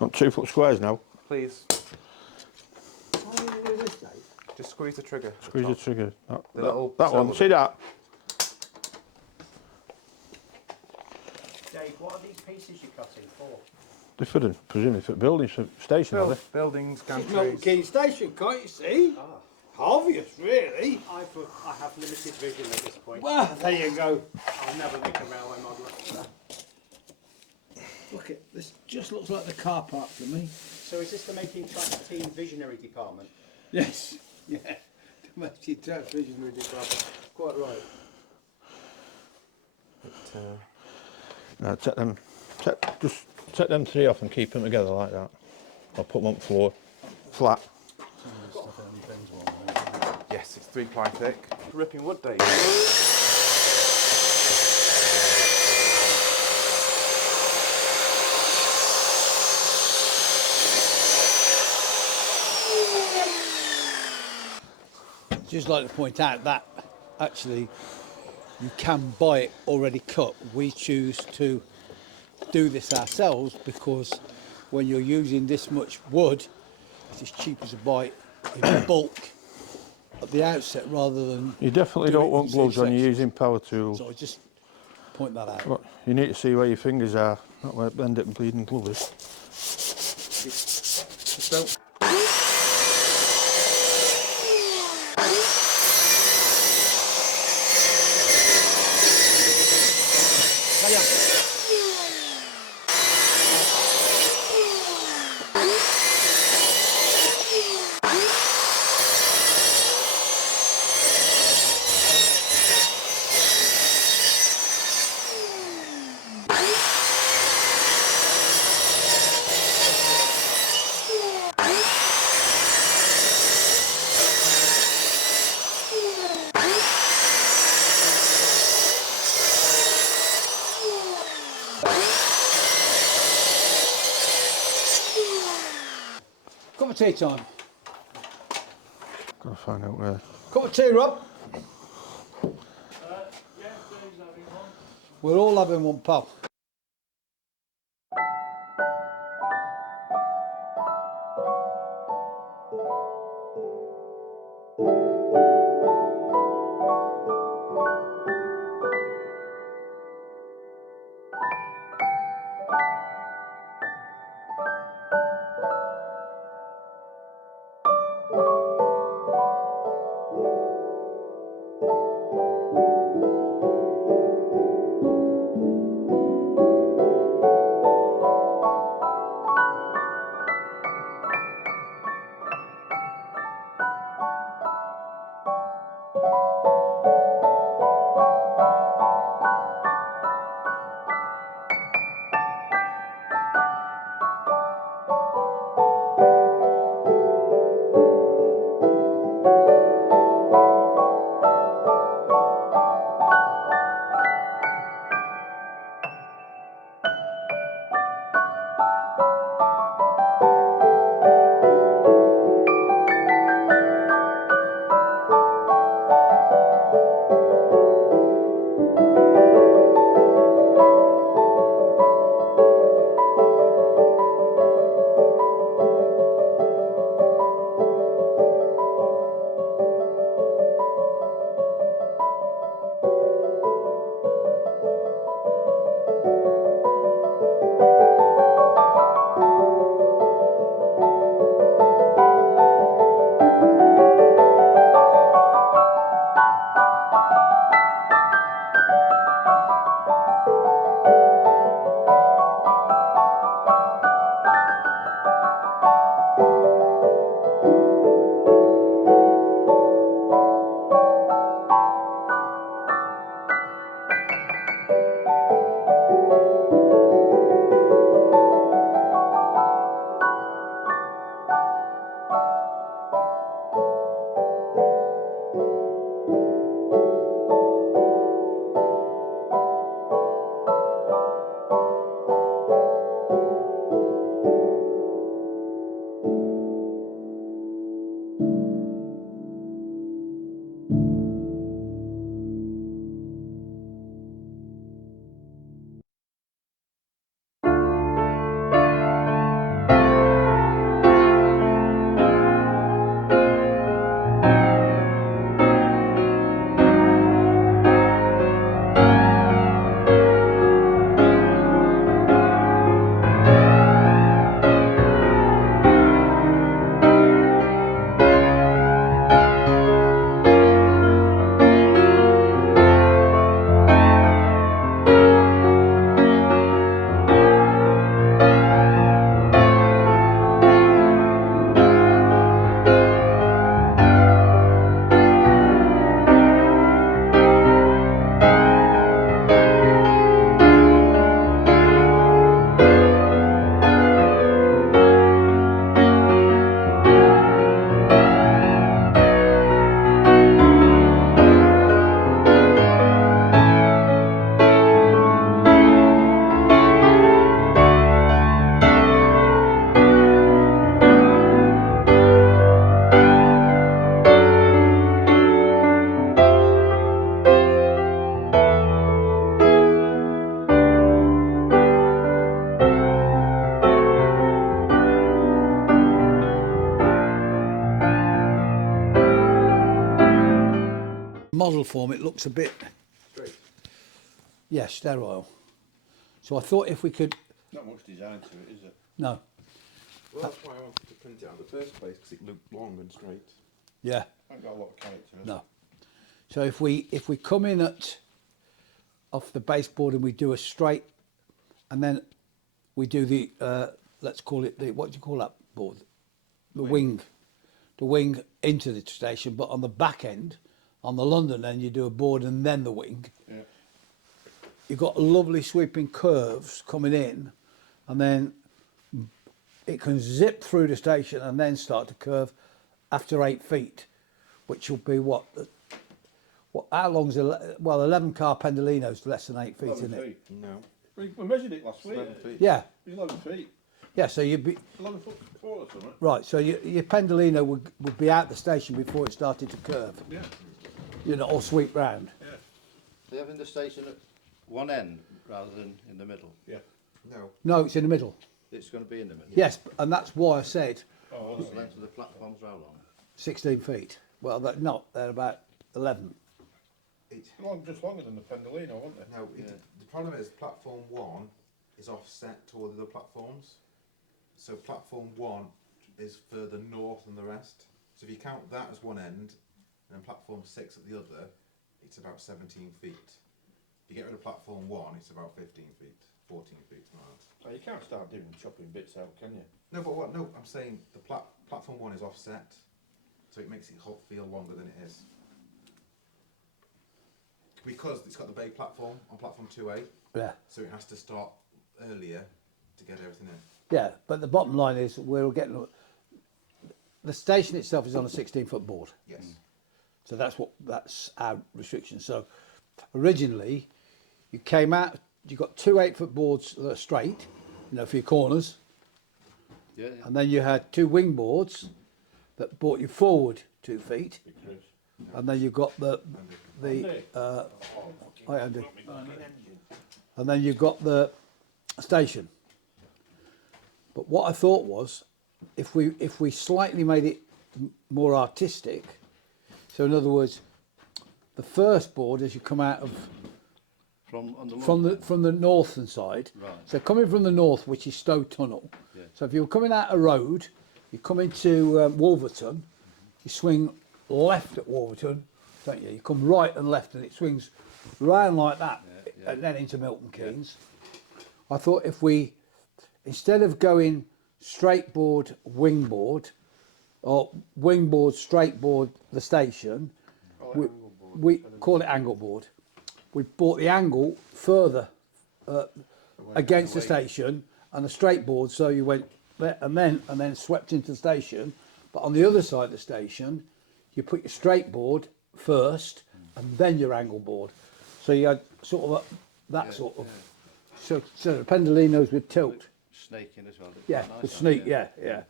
Want 2 foot squares now? Please. Just squeeze the trigger. Squeeze the trigger. That one, see that? Dave, what are these pieces you're cutting for? They're for the, presumably for the building station, are they? Buildings, Milton gantries. Keynes Station, can't you see? Obvious, really. I have limited vision at this point. Well, there you go. I'll never make a railway modeller. Look, this just looks like the car park to me. So is this the Making Tracks Team Visionary Department? Yes, yeah. The Making Tracks Visionary Department. Quite right. No, just take them 3 off and keep them together like that. I'll put them on the floor, flat. Yes, it's 3 ply thick. Ripping wood, Dave. Just like to point out that actually you can buy it already cut. We choose to do this ourselves because when you're using this much wood, it's as cheap as to buy it in bulk at the outset rather than. You definitely don't want gloves when you're using power tools. So I just point that out. But you need to see where your fingers are, not where the end up bleeding glove is. Just don't. Cup of tea time. Gotta find out where. Cup of tea, Rob. Yeah, Dave's having one. We're all having one, pal. model form, it looks a bit, Straight. yeah, sterile. So I thought if we could, Not much design to it, is it? no, Well, that's why I wanted to print it out in the first place, because it looked long and straight. yeah, Ain't got a lot of character. has it? no. So if we come in at off the baseboard and we do a straight, and then we do the let's call it the, what do you call that board? The wing. The wing into the station, but on the back end, on the London end, you do a board and then the wing. Yeah. You've got lovely sweeping curves coming in, and then it can zip through the station and then start to curve after 8 feet, which will be what? How long's well, 11 car Pendolino's less than 8 feet, 11 isn't it? feet. No. We measured it last week. 11 feet. Yeah, 11 feet. yeah. So you'd be 11 foot 4 or something. right. So your Pendolino would be out the station before it started to curve, Yeah. you know, or sweep round. Yeah. They're having the station at one end rather than in the middle. Yeah. No. No, it's in the middle. It's going to be in the middle. Yes, and that's why I said Oh, What's the length of the platforms are how long? 16 feet. Well, they're not. They're about 11. just longer than the Pendolino, weren't they? No, the problem is platform 1 is offset to all the other platforms. So platform 1 is further north than the rest. So if you count that as one end, and then platform 6 at the other, it's about 17 feet. If you get rid of platform 1, it's about 15 feet, 14 feet. Something like that. Oh, you can't start doing chopping bits out, can you? No, but what? No, I'm saying the platform 1 is offset, so it makes it feel longer than it is. Because it's got the bay platform on platform 2A, Yeah. so it has to start earlier to get everything in. Yeah, but the bottom line is we're getting the station itself is on a 16-foot board, Yes. so that's our restriction. So originally, you came out, you got two 8-foot boards that are straight, you know, for your corners, Yeah, and then you had two wing boards that brought you forward 2 feet, Because and then you got the Andy. hi Andy, and then you got the station. But what I thought was, if we slightly made it more artistic, so in other words, the first board as you come out of from on the from the northern side, Right. so coming from the north, which is Stowe Tunnel. Yeah. So if you were coming out a road, you come into Wolverton, you swing left at Wolverton, don't you? You come right and left, and it swings round like that, Yeah, yeah. and then into Milton Keynes. I thought if we, instead of going straight board, wing board, or wing board, straight board, the station, we call it angle board. We brought the angle further against the station and the straight board, so you went there and then swept into the station. But on the other side of the station, you put your straight board first and then your angle board. So you had sort of that sort of. So the Pendolinos with tilt. snake in as well. It's Yeah, quite the nice, sneak. actually. Yeah.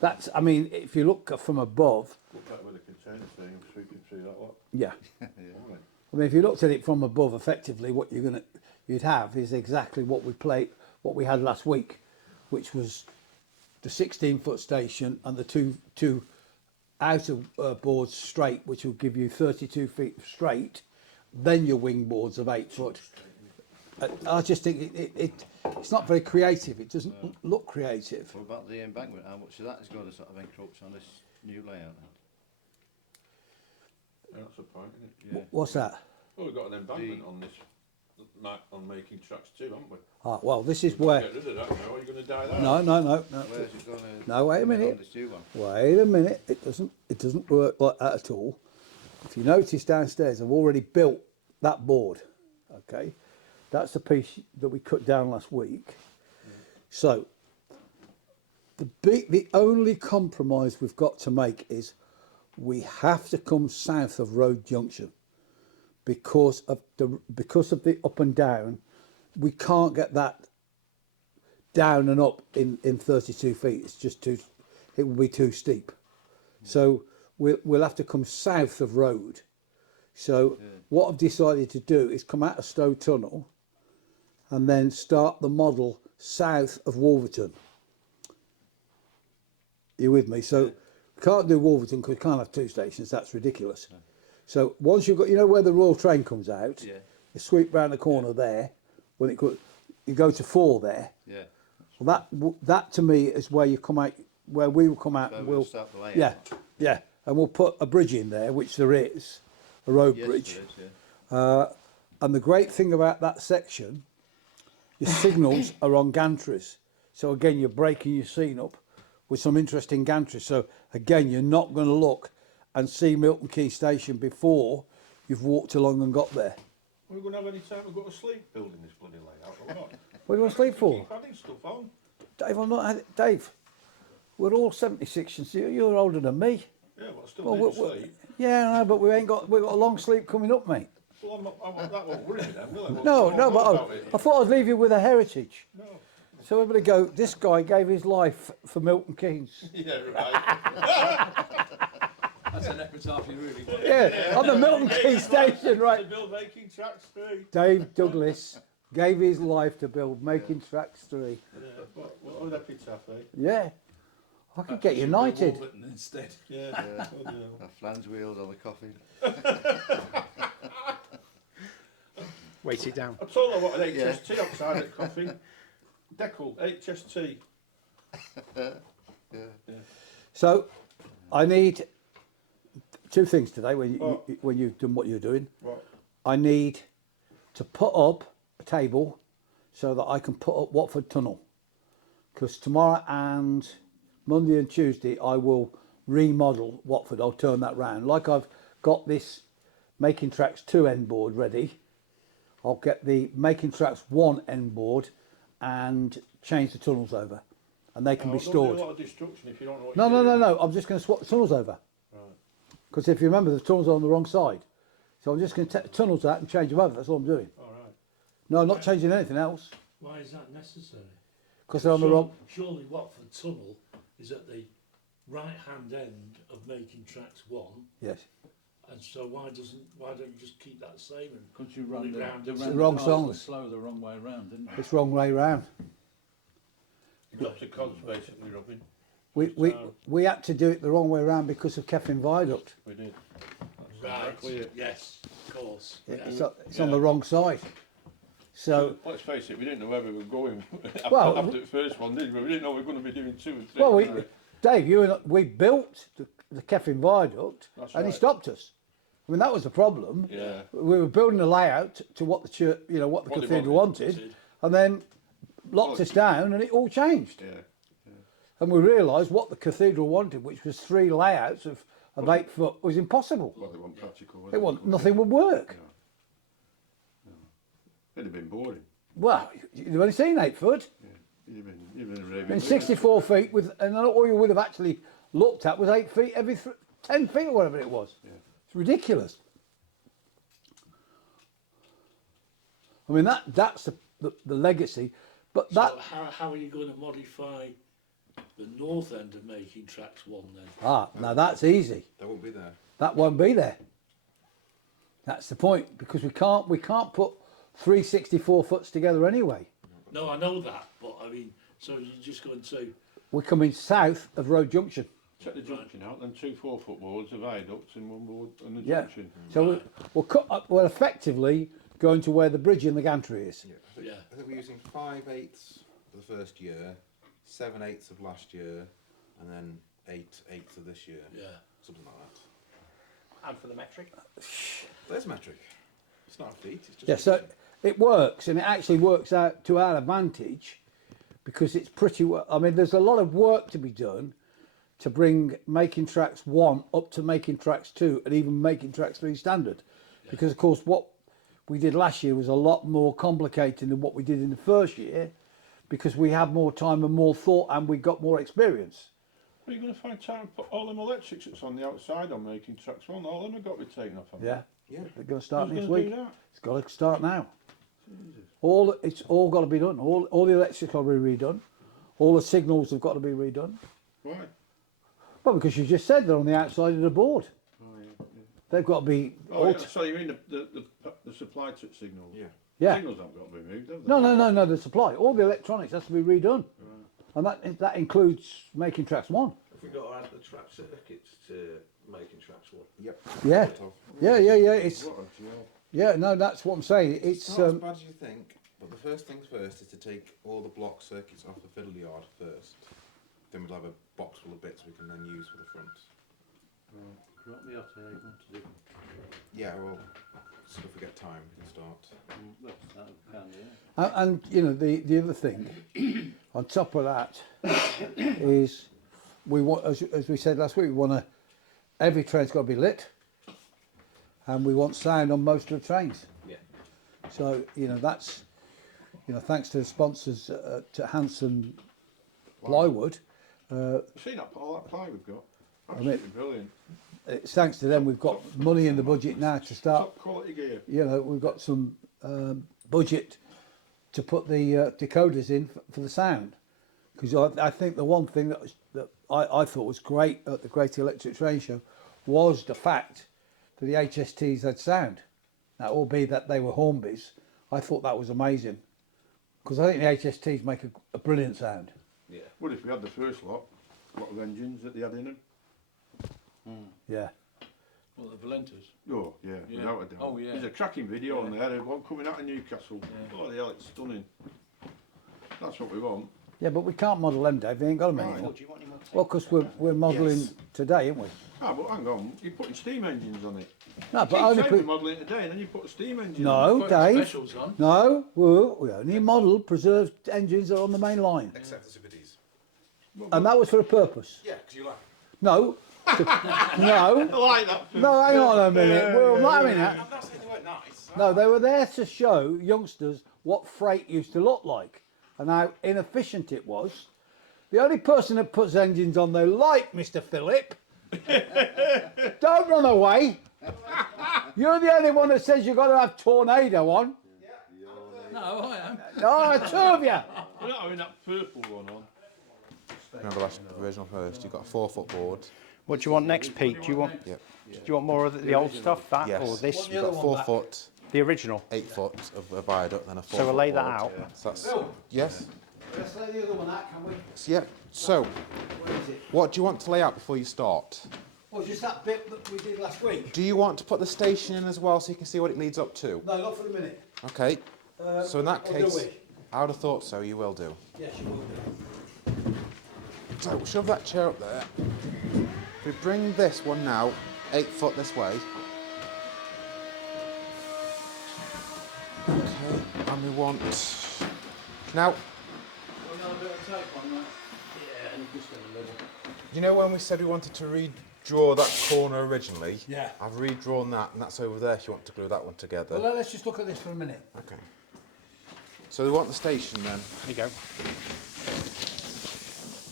That's. I mean, if you look from above, Look back with a container thing, sweeping through that lot. yeah. Right. I mean, if you looked at it from above, effectively, what you'd have is exactly what we had last week, which was the 16-foot station and the two outer boards straight, which will give you 32 feet straight, then your wing boards of 8 foot. I just think it's not very creative. It doesn't look creative. What about the embankment? How much of that is going to sort of encroach on this new layout? That's the point, isn't it? Yeah. What's that? Well, we've got an embankment on this, on making tracks too, haven't we? Ah, well, this is where. Get rid of that now. Are you going to die that? No. Where's it going to? No, wait a minute. On this new one. Wait a minute. It doesn't work like that at all. If you notice downstairs, I've already built that board. Okay, that's the piece that we cut down last week. So the only compromise we've got to make is we have to come south of Road Junction because of the up and down. We can't get that down and up in 32 feet. It's just too. It will be too steep. So we'll have to come south of Road. So what I've decided to do is come out of Stowe Tunnel and then start the model south of Wolverton. You with me? So we can't do Wolverton because we can't have two stations. That's ridiculous. So once you've got, you know where the Royal Train comes out, Yeah. you sweep round the corner there, when it go, you go to 4 there. Yeah. Well, that to me is where you come out, where we will come out So and we'll we'll, start the layout. yeah, yeah, and we'll put a bridge in there, which there is, a road Yes, bridge. there is, yeah. And the great thing about that section, your signals are on gantries. So again, you're breaking your scene up with some interesting gantries. So again, you're not going to look and see Milton Keynes Station before you've walked along and got there. We're going to have any time to go to sleep building this bloody layout or what? What do you want to sleep for? Keep adding stuff on. Dave, I'm not, Dave, we're all 76 and you're older than me. Yeah, but I still Well, need to sleep. yeah, I know, but we've got a long sleep coming up, mate. Well, that won't worry me then, will it? No, I no, won't know but about it. I thought I'd leave you with a heritage. No. So everybody go, this guy gave his life for Milton Keynes. Yeah, right. That's an epitaph you really want. Yeah, on the Milton Keynes Station, To right. build making tracks 3. Dave Douglas gave his life to build Making Tracks 3. Yeah, what an epitaph, eh? Yeah, I could get United. Warburton instead. Yeah. Yeah. Oh, dear. A flange wheels on the coffin. Weight it down. I told her what an Yeah. HST outside at coffee. Decal, HST. Yeah. So I need 2 things today What? when you've done what you're doing. What? I need to put up a table so that I can put up Watford Tunnel. Because tomorrow and Monday and Tuesday I will remodel Watford. I'll turn that round. Like I've got this Making Tracks 2 end board ready. I'll get the Making Tracks 1 end board and change the tunnels over. And they can be Don't stored. do a lot of destruction if you don't know what No, you're no, no, doing. no. I'm just going to swap the tunnels over. Right. Because if you remember, the tunnels are on the wrong side. So I'm just going to take the tunnels out and change them over. That's all I'm doing. All right. No, I'm not changing anything else. Why is that necessary? Because they're on the wrong. Surely Watford Tunnel is at the right-hand end of Making Tracks 1, Yes. and so why don't you just keep that same? And Because you run run it round. the It's ran the wrong cars song. were slow the wrong way round, didn't it? It's wrong way round. Lots of cogs basically, Robin. We had to do it the wrong way round because of Keffin Viaduct. We did. right, exactly it. yes, of course. It's on the wrong side. So, Let's face it, we didn't know where we were going Well, after the first one, did we? We didn't know we were going to be doing 2 and 3. well, did we? Dave, we built the Keffin Viaduct That's and he right. stopped us. I mean, that was the problem. Yeah. We were building a layout to what the church, what the What they cathedral wanted. wanted, and then locked us down and it all changed. Yeah. And we realised what the cathedral wanted, which was 3 layouts of 8 foot, was impossible. Well, they weren't practical. It wasn't, nothing would work. It'd have been boring. Well, you've only seen 8 foot. You'd have been a raving. And 64 feet, and all you would have actually looked at was 8 feet every 10 feet or whatever it was. Yeah. It's ridiculous. I mean, that's the legacy. But that, So how are you going to modify the north end of Making Tracks 1 then? now that's easy. They won't be there. That won't be there. That's the point, because we can't put 3 64 foots together anyway. No, I know that, but I mean, so you're just going to, We're coming south of Road Junction. Check the junction out, then 2 4-foot boards, a viaduct and 1 board and the Yeah. junction. So we're effectively going to where the bridge in the gantry is. Yeah. yeah. I think we're using 5/8 for the first year, 7/8 of last year, and then 8/8 of this year. Yeah. Something like that. And for the metric? There's metric. It's not a feet, it's just Yeah, so it works, and it actually works out to our advantage because it's pretty well. I mean, there's a lot of work to be done to bring Making Tracks 1 up to Making Tracks 2 and even Making Tracks 3 standard. Because, of course, what we did last year was a lot more complicated than what we did in the first year because we had more time and more thought and we got more experience. Are you going to find time to put all them electrics that's on the outside on Making Tracks 1? All them have got to be taken off. Yeah, Yeah. they're going to start Who's next going to week. do that? It's got to start now. It's all got to be done. All the electrics got to be redone. All the signals have got to be redone. Why? Well, because you just said they're on the outside of the board. Oh, yeah. They've got to be. Oh, yeah. So you mean the supply signals? Yeah. Yeah. Signals haven't got to be moved, have they? No. The supply. All the electronics has to be redone, and that includes Making Tracks 1. If we got to add the track circuits to making tracks one. Yep. Yeah. Sort of. Yeah. It's What a job. yeah. No, that's what I'm saying. It's It's not as bad as you think, but the first things first is to take all the block circuits off the fiddle yard first. Then we'll have a box full of bits we can then use for the front. Drop me off how you want to do. Yeah, well, so if we get time, we can start. Well, that can, yeah. and you know the other thing on top of that is we want, as we said last week, we want every train's got to be lit, and we want sound on most of the trains. Yeah. So you know that's thanks to the sponsors to Hanson Plywood. See that all that ply we've got? mean- Absolutely brilliant. It's thanks to them we've got money in the budget now to start. Top quality gear. You know, we've got some budget to put the decoders in for the sound, because I think the one thing that I thought was great at the Great Electric Train Show was the fact that the HSTs had sound. Now, albeit that they were Hornbys, I thought that was amazing, because I think the HSTs make a brilliant sound. Yeah. Well, if we had the first lot of engines that they had in them. Yeah. Well, the Valentas. Oh, yeah, Yeah. without a doubt. Oh, yeah. There's a cracking video on Yeah. there, there's one coming out of Newcastle. Yeah. Oh, hell, it's stunning. That's what we want. Yeah, but we can't model them, Dave. They ain't got them Right. anymore. Oh, do you want any more tape? Well, because we're modelling Yes. today, aren't we? Ah, but hang on, you're putting steam engines on it. No, Keep but only saying we're put. modelling today and then you put a steam engine on it. No, Put the Dave. specials on. No, we only model preserved engines that are on the main line. Except the Super Ds. And that was for a purpose. Yeah, because you like. No. No. I like that. No, hang on a minute. We're not having that. I'm not saying they weren't nice. No, they were there to show youngsters what freight used to look like and how inefficient it was. The only person that puts engines on they like, Mr. Phillip. Don't run away. You're the only one that says you've got to have tornado on. No, I am. Oh, two of you. We're not having that purple one on. Remember last original first, you've got a 4-foot board. What do you want next, Pete? Do you want Yep. do you want more of the old stuff, that Yes. or this? You've got 4 foot, The original. 8 foot of a viaduct, then a 4 So we'll foot lay that board. out. So that's, yes. Let's lay the other one out, can we? Yeah. So, Where is it? what do you want to lay out before you start? Oh, just that bit that we did last week. Do you want to put the station in as well so you can see what it leads up to? No, not for the minute. Okay. So in that or do case, we? I would have thought so. You will do. Yes, you will do. So we'll shove that chair up there. If we bring this one now 8 foot this way. Okay. And we want now. You know when we said we wanted to redraw that corner originally? Yeah. I've redrawn that, and that's over there if you want to glue that one together. Well, let's just look at this for a minute. Okay. So we want the station then. There you go.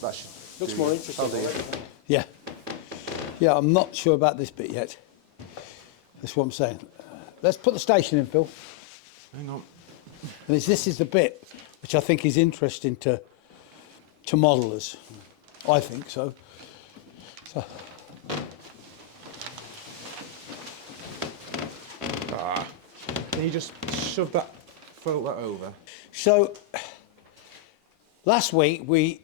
That should Looks do. more interesting That'll do. already. Yeah. Yeah, I'm not sure about this bit yet. That's what I'm saying. Let's put the station in, Phil. Hang on. And this is the bit which I think is interesting to modellers. I think so. Can you just shove that, fold that over? So last week we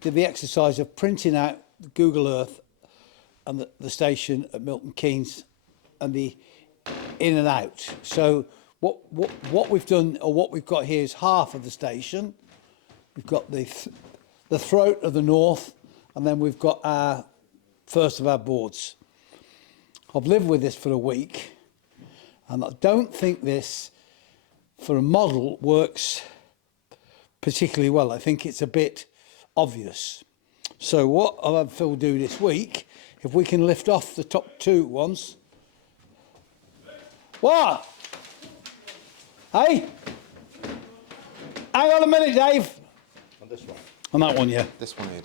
did the exercise of printing out Google Earth and the station at Milton Keynes and the in and out. So what we've done, or what we've got here, is half of the station. We've got the throat of the north, and then we've got our first of our boards. I've lived with this for a week, and I don't think this, for a model, works particularly well. I think it's a bit obvious. So what I'll have Phil do this week, if we can lift off the top two ones. What? Hey? Hang on a minute, Dave. On this one. On that one, yeah. This one here.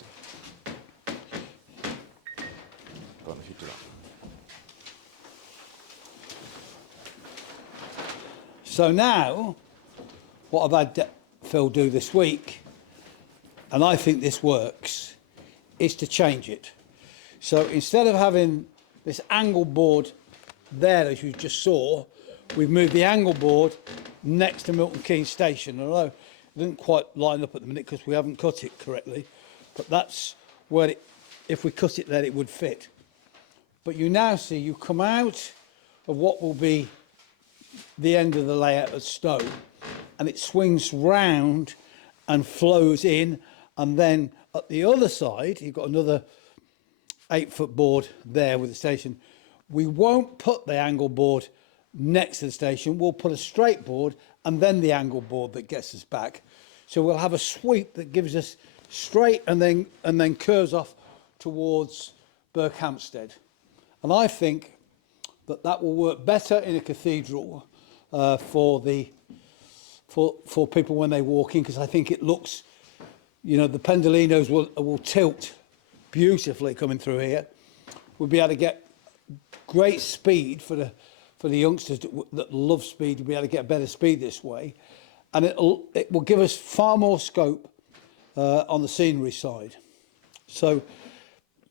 Go on, if you do that. So now, what I've had Phil do this week, and I think this works, is to change it. So instead of having this angle board there, as you just saw, we've moved the angle board next to Milton Keynes Station. Although it didn't quite line up at the minute because we haven't cut it correctly, but that's where it, if we cut it there, it would fit. But you now see you come out of what will be the end of the layout of stone, and it swings round and flows in, and then at the other side you've got another 8-foot board there with the station. We won't put the angle board next to the station. We'll put a straight board and then the angle board that gets us back. So we'll have a sweep that gives us straight and then curves off towards Berkhamsted. And I think that will work better in a cathedral for people when they walk in, because I think it looks, you know, the pendolinos will tilt beautifully coming through here. We'll be able to get great speed for the youngsters that love speed. We'll be able to get better speed this way, and it will give us far more scope on the scenery side. So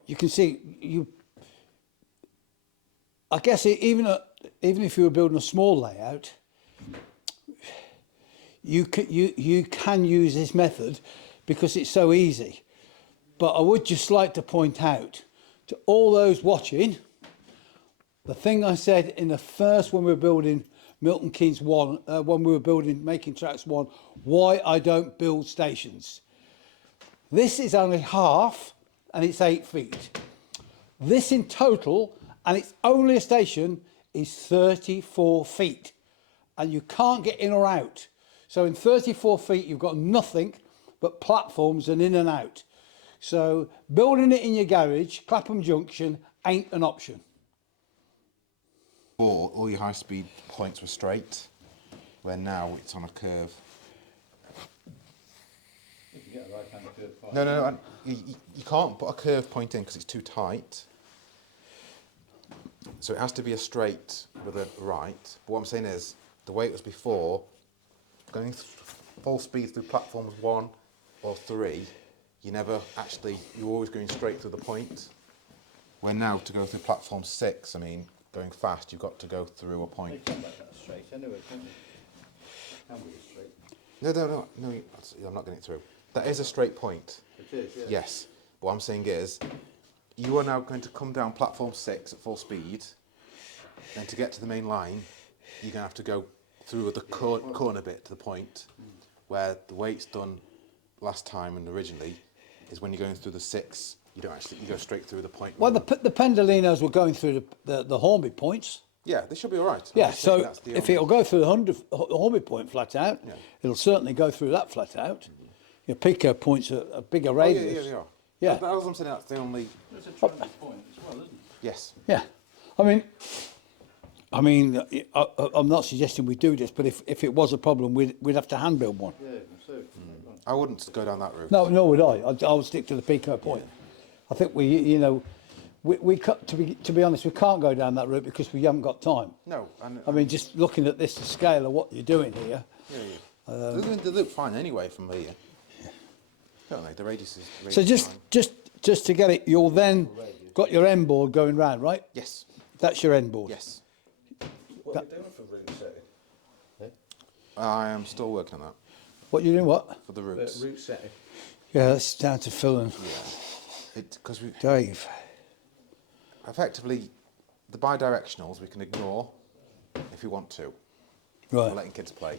you can see, I guess even if you were building a small layout, you can use this method because it's so easy. But I would just like to point out to all those watching, the thing I said in the first, when we were building Milton Keynes 1, when we were building Making Tracks 1, why I don't build stations. This is only half and it's 8 feet. This in total, and it's only a station, is 34 feet. And you can't get in or out. So in 34 feet, you've got nothing but platforms and in and out. So building it in your garage, Clapham Junction, ain't an option. All your high-speed points were straight, where now it's on a curve. You can get a right-hand curve point. No, you can't put a curve point in because it's too tight. So it has to be a straight with a right. But what I'm saying is, the way it was before, going full speed through platforms 1 or 3, you're always going straight through the point. Where now, to go through platform 6, I mean, going fast, you've got to go through a point. You can make that straight anyway, can't you? Can be straight. No, I'm not getting it through. That is a straight point. It is, yeah. Yes. What I'm saying is, you are now going to come down platform 6 at full speed, and to get to the main line, you're going to have to go through the corner bit to the point, where the way it's done last time and originally is when you're going through the 6, you go straight through the point. Well, the pendolinos were going through the Hornby points. Yeah, they should be all right. Yeah, so if it'll go through the Hornby point flat out, it'll certainly go through that flat out. Your Pico points are a bigger radius. Yeah, they are. Yeah. That was what I'm saying, that's the only... There's a transit point as well, isn't it? Yes. Yeah, I mean, I'm not suggesting we do this, but if it was a problem, we'd have to hand build one. Yeah, so. I wouldn't go down that route. No, nor would I. I would stick to the Pico point. I think we to be honest, we can't go down that route because we haven't got time. No. I mean, just looking at this, the scale of what you're doing here. They look fine anyway from here. Don't they? The radius is... So just to get it, you'll then got your end board going round, right? Yes. That's your end board. Yes. What are we doing for route setting? I am still working on that. What you doing? What? For the routes. Route setting. Yeah, that's down to Phil and Because we Dave. effectively, the bi-directionals we can ignore if we want to. Right. We're letting kids play.